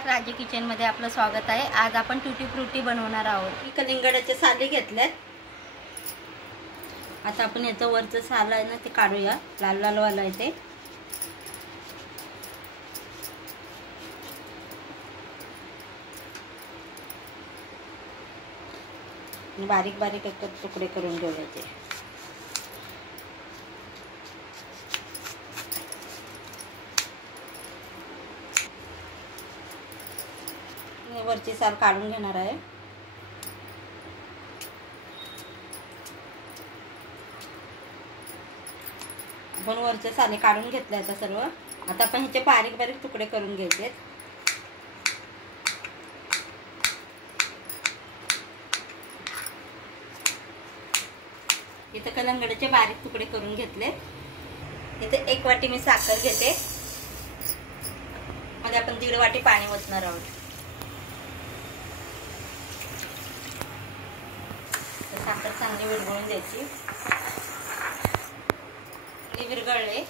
नमस्कार, राजे किचनमध्ये आपलं स्वागत आहे। आज आपण टुटी फ्रुटी बनवणार आहोत। मी कलिंगडाचे साले घेतलेत। आता आपण याचं वरचं साल आहे ना ते काढूया, लाल लाल वाला आहे ते। बारीक बारीक एक तुकडे करून घेऊयाचे। वरची साल काढून घेणार आहे। आपण वरचे साले काढून घेतले आता सर्व। आता आपण ह्याचे बारीक बारीक तुकडे करून घ्यायचे। इथे कलिंगडाचे बारीक तुकडे करून घेतले। इथे 1 वाटी मी साखर घेते। मध्ये आपण 1.5 वाटी पाणी ओतणार आहोत। साखर चांगली विरघळून द्यायची। ही विरघळले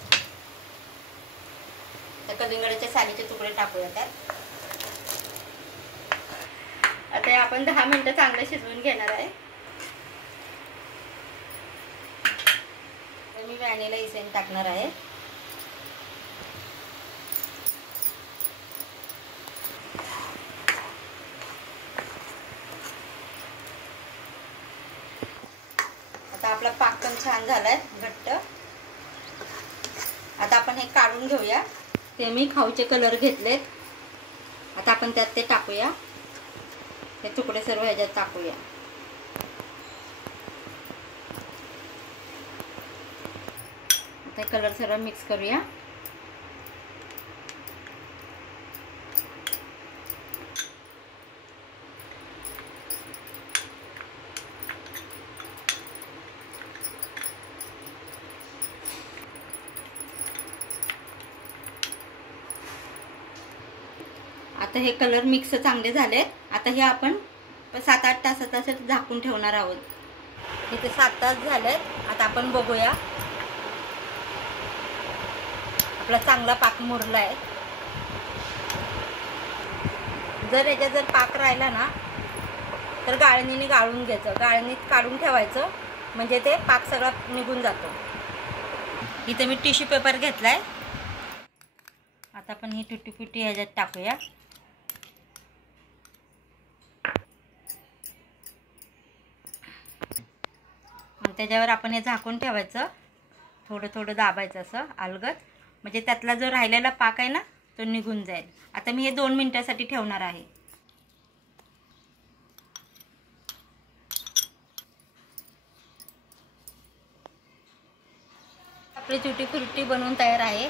तर कलिंगडाच्या सालीचे तुकडे टाकूया त्यात। आता आपण 10 मिनिटं चांगलं शिजवून घेणार आहे। तर मी व्हॅनिला इसेन्स टाकणार आहे। आता आपला पाक पण छान झालाय घट्ट। आता आपण हे काढून घेऊया। ते मी खाऊचे कलर घेतलेत। आता आपण त्यात ते टाकूया। हे तुकडे सर्व ह्याच्यात टाकूया। आता कलर सर्व मिक्स करूया। आता हे कलर मिक्स चांगले झाले। आता हे आपण 7-8 तासासाठी झाकून ठेवणार आहोत। इथे 7 तास झालेत। आता आपण बघूया। आपला चांगला पाक मुरलाय। जर याच्यात जर पाक राहिला ना तर गाळणीने गाळून घ्यायचं। गाळणीत काढून ठेवायचं म्हणजे ते पाक सगळा निघून जातो। इथे मी टिश्यू पेपर घेतलाय। आता आपण ही टुटी फ्रुटी ह्याच्यात टाकूया। त्याच्यावर आपण हे झाकून ठेवायचं। थोडं थोडं दाबायचं असं अलगद, म्हणजे त्यातला जो राहिलेला पाक आहे ना तो निघून जाईल। आता मी हे 2 मिनिटासाठी ठेवणार आहे। आपली टुटी फ्रुटी बनवून तयार आहे।